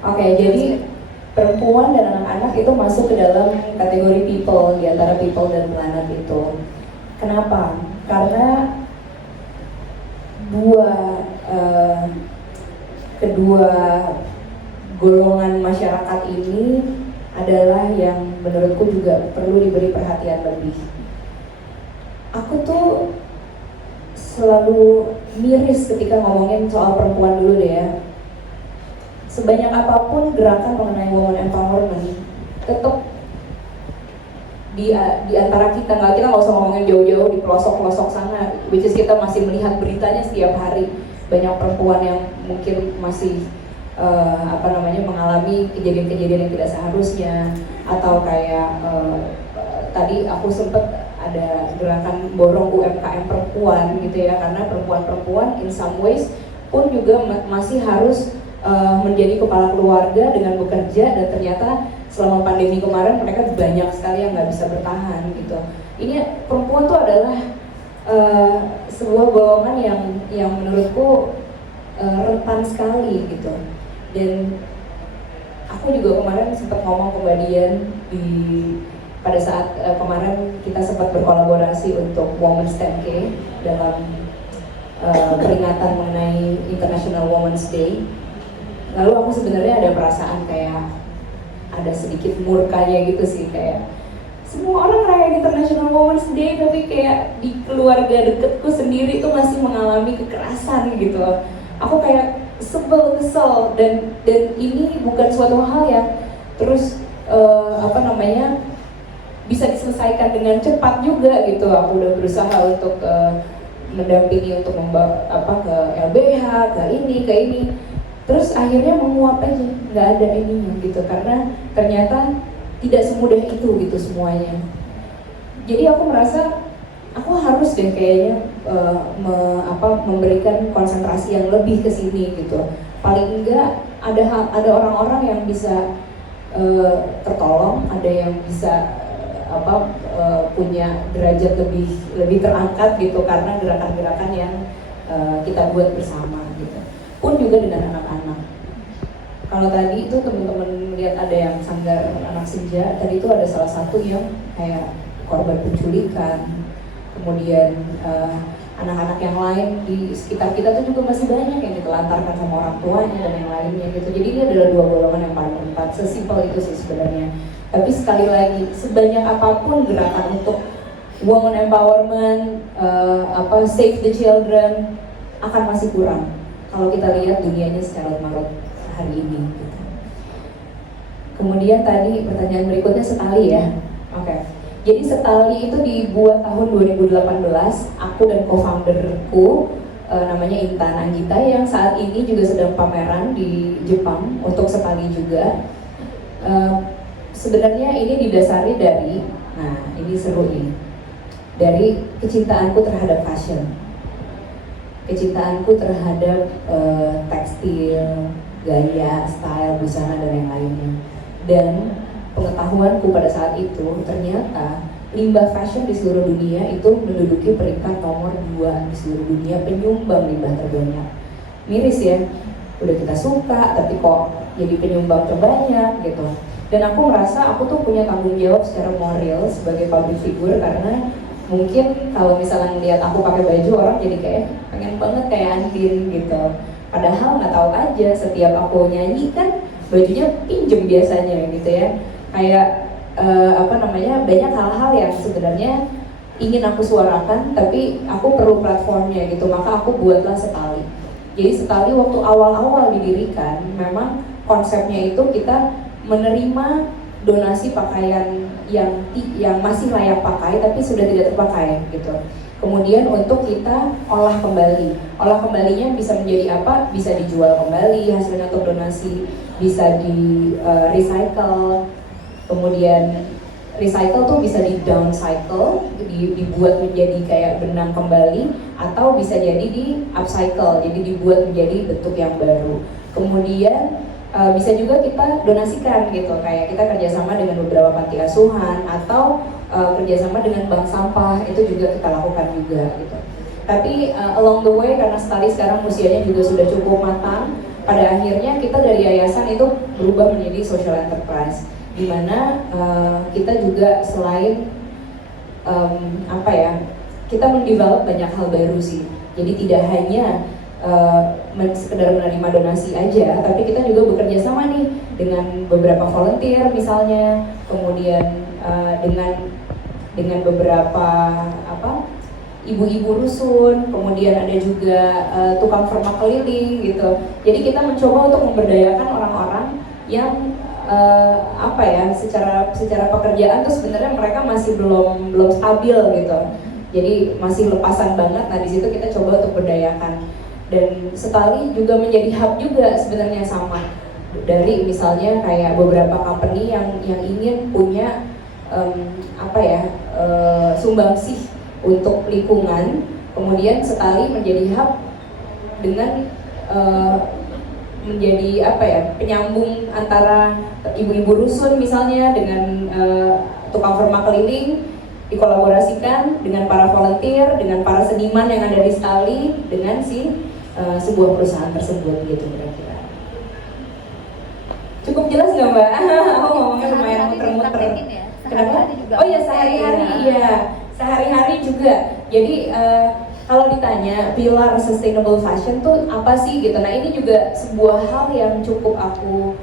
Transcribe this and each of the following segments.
Oke, jadi perempuan dan anak-anak itu masuk ke dalam kategori people, di antara people dan planet itu. Kenapa? Karena dua eh, kedua golongan masyarakat ini adalah yang menurutku juga perlu diberi perhatian lebih. Aku tuh selalu miris ketika ngomongin soal perempuan dulu deh ya. Sebanyak apapun gerakan mengenai women empowerment, tetap di antara kita nggak usah ngomongin jauh-jauh di pelosok-pelosok sana, which is kita masih melihat beritanya setiap hari, banyak perempuan yang mungkin masih mengalami kejadian-kejadian yang tidak seharusnya, atau kayak tadi aku sempet ada gerakan borong UMKM perempuan gitu ya, karena perempuan-perempuan in some ways pun juga masih harus menjadi kepala keluarga dengan bekerja, dan ternyata selama pandemi kemarin mereka banyak sekali yang nggak bisa bertahan gitu. Ini perempuan tuh adalah sebuah golongan yang menurutku rentan sekali gitu. Dan aku juga kemarin sempat ngomong ke Mbak Dian pada saat kemarin kita sempat berkolaborasi untuk Women's 10K dalam peringatan mengenai International Women's Day. Lalu aku sebenarnya ada perasaan kayak ada sedikit murkanya gitu sih, kayak semua orang rayain International Women's Day tapi kayak di keluarga deketku sendiri tuh masih mengalami kekerasan gitu. Aku kayak sebel, kesel, dan ini bukan suatu hal yang terus bisa diselesaikan dengan cepat juga gitu. Aku udah berusaha untuk mendampingi untuk ke LBH, ke ini, terus akhirnya menguap aja, nggak ada ininya gitu, karena ternyata tidak semudah itu gitu semuanya. Jadi aku merasa aku harus deh kayaknya memberikan konsentrasi yang lebih ke sini gitu. Paling enggak ada orang-orang yang bisa tertolong, ada yang bisa punya derajat lebih terangkat gitu karena gerakan-gerakan yang kita buat bersama gitu. Pun juga dengan anak-anak. Kalau tadi itu teman-teman lihat ada yang sanggar anak senja, tadi itu ada salah satu yang kayak korban penculikan, kemudian anak-anak yang lain di sekitar kita tuh juga masih banyak yang ditelantarkan sama orang tuanya dan yang lainnya gitu. Jadi ini adalah dua golongan yang paling rentan, sesimpel itu sih sebenarnya. Tapi sekali lagi, sebanyak apapun gerakan untuk women empowerment, save the children, akan masih kurang kalau kita lihat dunianya secara marut hari ini gitu. Kemudian tadi pertanyaan berikutnya Setali ya. Oke. Jadi Setali itu dibuat tahun 2018, aku dan co-founderku namanya Intan Anggita yang saat ini juga sedang pameran di Jepang untuk Setali juga. Sebenarnya ini didasari dari, nah ini seru ini, dari kecintaanku terhadap fashion, kecintaanku terhadap tekstil, gaya, style, busana dan yang lainnya. Dan pengetahuanku pada saat itu ternyata limbah fashion di seluruh dunia itu menduduki peringkat nomor 2 di seluruh dunia penyumbang limbah terbanyak. Miris ya, udah kita suka tapi kok jadi penyumbang terbanyak gitu. Dan aku merasa aku tuh punya tanggung jawab secara moral sebagai public figure, karena mungkin kalau misalnya ngeliat aku pakai baju orang jadi kayak pengen banget kayak Andin gitu. Padahal nggak tahu aja setiap aku nyanyi kan bajunya pinjem biasanya gitu ya. Kayak banyak hal-hal yang sebenarnya ingin aku suarakan tapi aku perlu platformnya gitu, maka aku buatlah Setali. Jadi Setali waktu awal-awal didirikan memang konsepnya itu kita menerima donasi pakaian yang masih layak pakai tapi sudah tidak terpakai gitu. Kemudian untuk kita olah kembali. Olah kembalinya bisa menjadi apa? Bisa dijual kembali hasilnya untuk donasi, bisa di recycle. Kemudian recycle tuh bisa di downcycle, dibuat menjadi kayak benang kembali, atau bisa jadi di upcycle, jadi dibuat menjadi bentuk yang baru. Kemudian bisa juga kita donasikan gitu, kayak kita kerjasama dengan beberapa panti asuhan atau kerjasama dengan bank sampah, itu juga kita lakukan juga gitu. Tapi along the way, karena Setali sekarang usianya juga sudah cukup matang, pada akhirnya kita dari yayasan itu berubah menjadi social enterprise, di mana kita juga selain kita mendevelop banyak hal baru sih. Jadi tidak hanya sekedar menerima donasi aja, tapi kita juga bekerja sama nih dengan beberapa volunteer misalnya, kemudian dengan beberapa ibu-ibu rusun, kemudian ada juga tukang permak keliling gitu. Jadi kita mencoba untuk memberdayakan orang-orang yang secara pekerjaan tuh sebenarnya mereka masih belum stabil gitu. Jadi masih lepasan banget. Nah di situ kita coba untuk berdayakan. Dan Setali juga menjadi hub juga sebenarnya sama dari misalnya kayak beberapa company yang ingin punya sumbangsih untuk lingkungan, kemudian Setali menjadi hub dengan menjadi penyambung antara ibu-ibu rusun misalnya dengan tukang permak keliling, dikolaborasikan dengan para volunteer, dengan para seniman yang ada di Setali, dengan sebuah perusahaan tersebut gitu kira-kira. Cukup jelas nggak Mbak? Aku ngomongnya lumayan muter-muter. Kenapa? Oh ya sehari-hari, iya sehari-hari juga. Jadi kalau ditanya pilar sustainable fashion tuh apa sih gitu. Nah ini juga sebuah hal yang cukup aku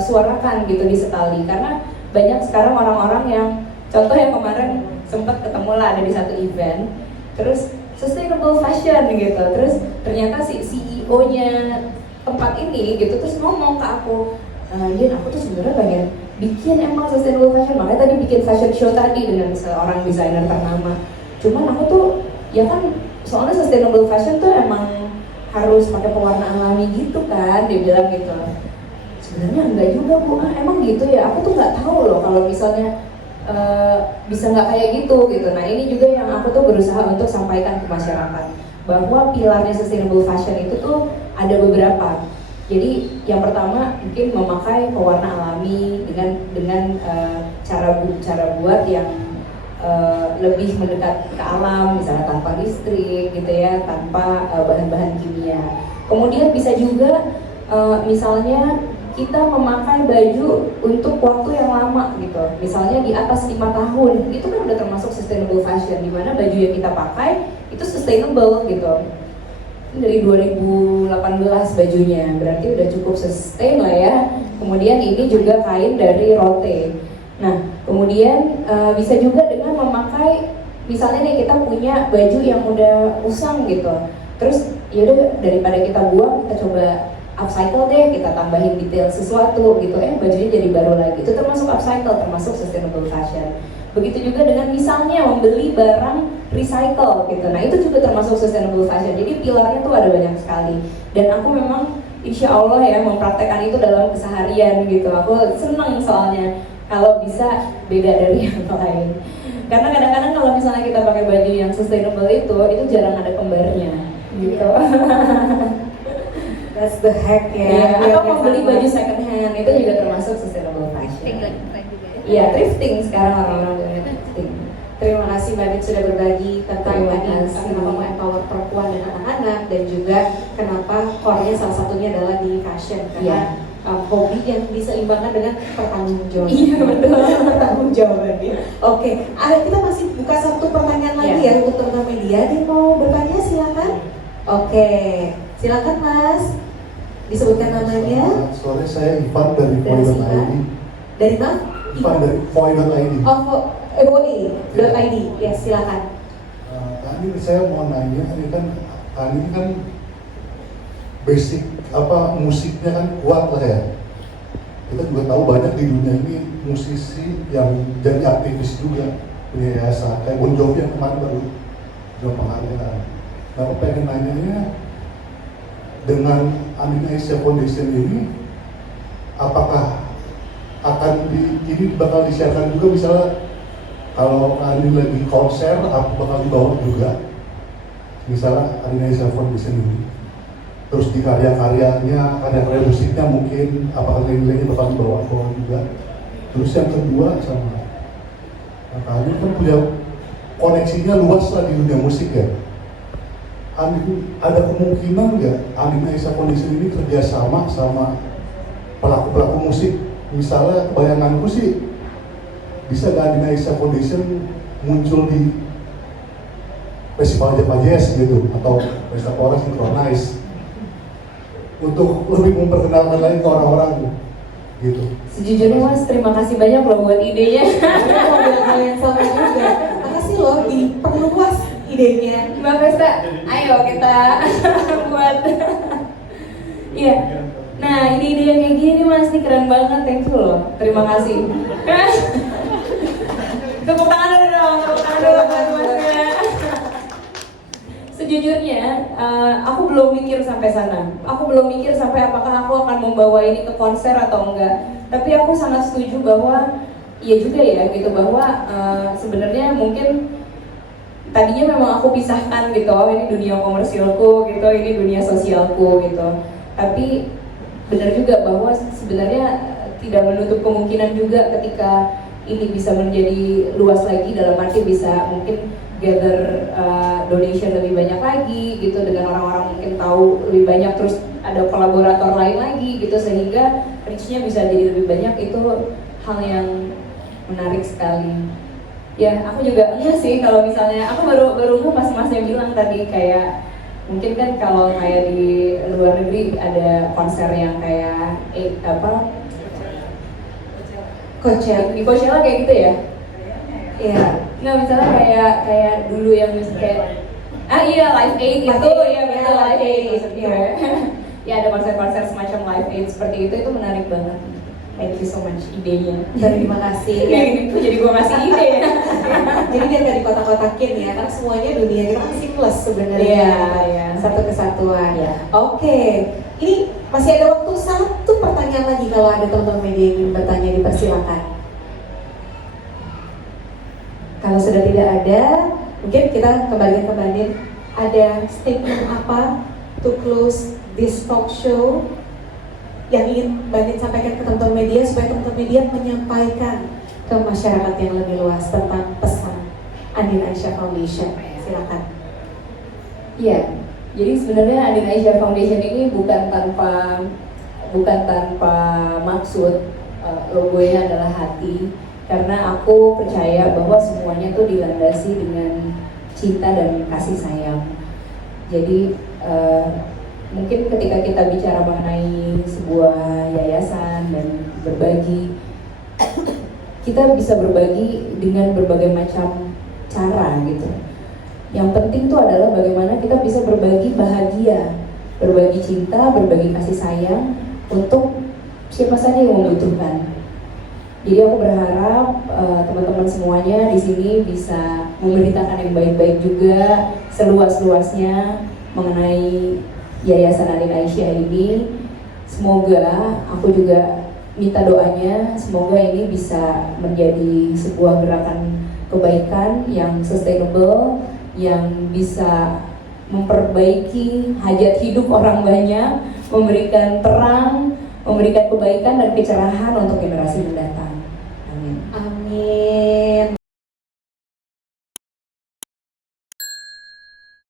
suarakan gitu di Setali, karena banyak sekarang orang-orang yang contoh yang kemarin sempat ketemu lah ada di satu event, terus sustainable fashion gitu, terus ternyata si CEO-nya tempat ini gitu terus ngomong ke aku, Din aku tuh sebenarnya pengen bikin emang sustainable fashion, makanya tadi bikin fashion show tadi dengan seorang desainer ternama. Cuman aku tuh ya kan soalnya sustainable fashion tuh emang harus pakai pewarna alami gitu kan, dia bilang gitu. Sebenarnya enggak juga Bu, emang gitu ya, aku tuh nggak tahu loh kalau misalnya bisa nggak kayak gitu. Nah ini juga yang aku tuh berusaha untuk sampaikan ke masyarakat, bahwa pilarnya sustainable fashion itu tuh ada beberapa. Jadi yang pertama mungkin memakai pewarna alami dengan cara buat yang lebih mendekat ke alam, misalnya tanpa listrik gitu ya, tanpa bahan-bahan kimia. Kemudian bisa juga misalnya kita memakai baju untuk waktu yang lama gitu, misalnya di atas 5 tahun, itu kan udah termasuk sustainable fashion, dimana baju yang kita pakai itu sustainable gitu. Dari 2018 bajunya, berarti udah cukup sustain lah ya. Kemudian ini juga kain dari rote. Nah kemudian bisa juga dengan memakai, misalnya nih kita punya baju yang udah usang gitu, terus yaudah daripada kita buang, kita coba upcycle deh, kita tambahin detail sesuatu gitu, bajunya jadi baru lagi. Itu termasuk upcycle, termasuk sustainable fashion. Begitu juga dengan misalnya membeli barang recycle gitu, nah itu juga termasuk sustainable fashion. Jadi pilarnya tuh ada banyak sekali, dan aku memang insya Allah ya mempraktekkan itu dalam keseharian gitu. Aku seneng soalnya kalau bisa beda dari yang lain, karena kadang-kadang kalau misalnya kita pakai baju yang sustainable itu jarang ada kembarnya gitu. That's the hack ya. Atau membeli baju second hand itu juga termasuk sustainable fashion. Iya, thrifting sekarang orang-orang dengan thrifting. Terima kasih Mbak Din sudah berbagi tentang kenapa empower perempuan dan anak-anak, dan juga kenapa core-nya salah satunya adalah di fashion, karena hobi yang diseimbangkan dengan pertanggungjawaban. Iya betul, pertanggungjawaban ya. Oke, kita masih buka satu pertanyaan lagi ya untuk teman-teman media. Dia mau bertanya silakan. Oke, silakan Mas. Disebutkan namanya. Sore, saya Ivan dari Voi.id. Dari mana? Ivan dari Voi.id. Oh, Voi.id. Ya, silakan. Tadi saya mau nanya, ini kan basic musiknya kan kuat lah ya. Kita juga tahu banyak di dunia ini musisi yang jadi aktivis juga, punya yayasan kayak Bon Jovi yang kemarin baru penghargaan. Nah, aku pengen nanya dengan Anin Aisyah Foundation ini, apakah ini bakal disiarkan juga, misalnya kalau Anin lagi konser, aku bakal dibawa juga, misalnya Anin Aisyah Foundation ini. Terus di karya-karyanya, karya-karya musiknya mungkin apakah nilainya bakal dibawa juga. Terus yang kedua sama Anin kan punya koneksinya luas lah di dunia musik ya. ada kemungkinan nggak Andin Aisyah Foundation ini kerjasama sama pelaku-pelaku musik? Misalnya bayanganku sih bisa nggak Andin Aisyah Foundation muncul di festival Java Jazz gitu atau pesta pora Synchronize untuk lebih memperkenalkan lagi ke orang-orang gitu. Sejujurnya Mas, terima kasih banyak loh buat idenya. Saya mau bilang hal yang sama juga. Makasih loh diperluas idenya. Mbak Pesta, ayo kita buat. Iya. Nah, ini ide yang kayak gini Mas, ini keren banget, thank you loh. Terima kasih. Tepuk tangan dulu dong, tepuk tangan dulu buat Masnya. Sejujurnya, aku belum mikir sampai sana. Aku belum mikir sampai apakah aku akan membawa ini ke konser atau enggak. Tapi aku sangat setuju bahwa, iya juga ya gitu, bahwa sebenarnya mungkin tadinya memang aku pisahkan gitu, oh ini dunia komersilku gitu, ini dunia sosialku gitu. Tapi benar juga bahwa sebenarnya tidak menutup kemungkinan juga ketika ini bisa menjadi luas lagi, dalam arti bisa mungkin gather donation lebih banyak lagi gitu, dengan orang-orang mungkin tahu lebih banyak, terus ada kolaborator lain lagi gitu, sehingga reach-nya bisa jadi lebih banyak. Itu hal yang menarik sekali. Ya, aku juga enggak sih kalau misalnya aku baru pas Masnya bilang tadi, kayak mungkin kan kalau kayak di luar negeri ada konser yang kayak Coachella. di Coachella kayak gitu ya. Iya. Nggak, misalnya kayak dulu yang kayak iya Live Aid itu, ya betul, Live Aid maksudnya. Ya ada konser-konser semacam Live Aid seperti itu menarik banget. Thank you so much idenya. Terima kasih. Ya gitu, jadi gua ngasih ide ya. Jadi biar nggak dikotak-kotakin ya, karena semuanya dunia kita kan seamless sebenarnya. Iya. Satu kesatuan. Iya. Oke, ini masih ada waktu satu pertanyaan lagi, kalau ada teman-teman media yang ingin bertanya dipersilakan. Kalau sudah tidak ada, mungkin kita kembali ke Mbak Nin. Ada statement apa to close this talk show yang ingin Mbak Nin sampaikan ke teman-teman media, supaya teman-teman media menyampaikan ke masyarakat yang lebih luas tentang pesan Andin Aisyah Foundation? Silakan. Iya, jadi sebenarnya Andin Aisyah Foundation ini bukan tanpa maksud. Logonya adalah hati, karena aku percaya bahwa semuanya tuh dilandasi dengan cinta dan kasih sayang. Jadi mungkin ketika kita bicara mengenai sebuah yayasan dan berbagi, kita bisa berbagi dengan berbagai macam cara gitu. Yang penting tuh adalah bagaimana kita bisa berbagi bahagia, berbagi cinta, berbagi kasih sayang untuk siapa saja yang membutuhkan. Jadi aku berharap teman-teman semuanya di sini bisa memberitakan yang baik-baik juga, seluas-luasnya mengenai Yayasan Andin Aisyah ini. Semoga, aku juga minta doanya, semoga ini bisa menjadi sebuah gerakan kebaikan yang sustainable, yang bisa memperbaiki hajat hidup orang banyak, memberikan terang, memberikan kebaikan dan kecerahan untuk generasi mendatang. Amin. Amin.